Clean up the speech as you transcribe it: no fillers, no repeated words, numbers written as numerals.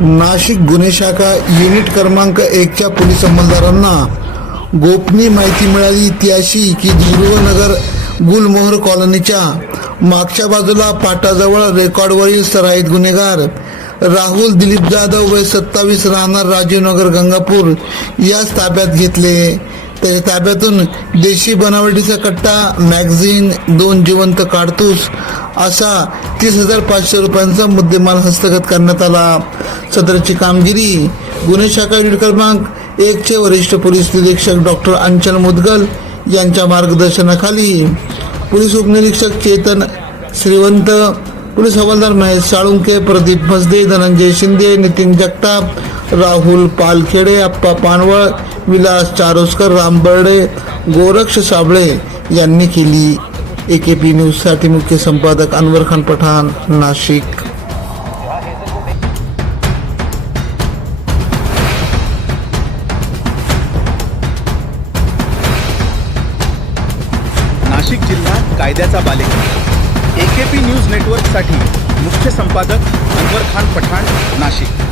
नाशिक गुन्हे शाखा युनिट क्रमांक 1च्या पोलीस अंमलदारांना गोपनीय माहिती मिळाली ती अशी की ध्रुवनगर गुलमोहर कॉलनीच्या मागच्या बाजूला पाटाजवळ रेकॉर्डवरील सराईत गुन्हेगार राहुल दिलीप जाधव वय 27 राहणार राजीवनगर गंगापूर यास ताब्यात घेतले। त्याच्या ताब्यातून देशी बनावटीचा कट्टा, मॅगझिन, 2 जिवंत कारतूस असा 30,500 रुपयांचा मुद्देमाल हस्तगत करण्यात आला। सदरची कामगिरी गुन्हे शाखा युनिट क्रमांक 1चे वरिष्ठ पोलीस निरीक्षक डॉक्टर अंचल मुदगल यांच्या मार्गदर्शनाखाली पोलीस उपनिरीक्षक चेतन श्रीवंत, पोलीस हवालदार महेश साळुंके, प्रदीप मसदे, धनंजय शिंदे, नितीन जगताप, राहुल पालखेडे, अप्पा पानवळ, विलास चारोस्कर, राम बर्डे, गोरक्ष साबळे यांनी केली। AKP न्यूज साठी मुख्य संपादक अनवर खान पठाण, नाशिक। नाशिक जिल्हा कायद्याचा बालेकिल्ला। AKP न्यूज नेटवर्कसाठी मुख्य संपादक अनवर खान पठाण, नाशिक।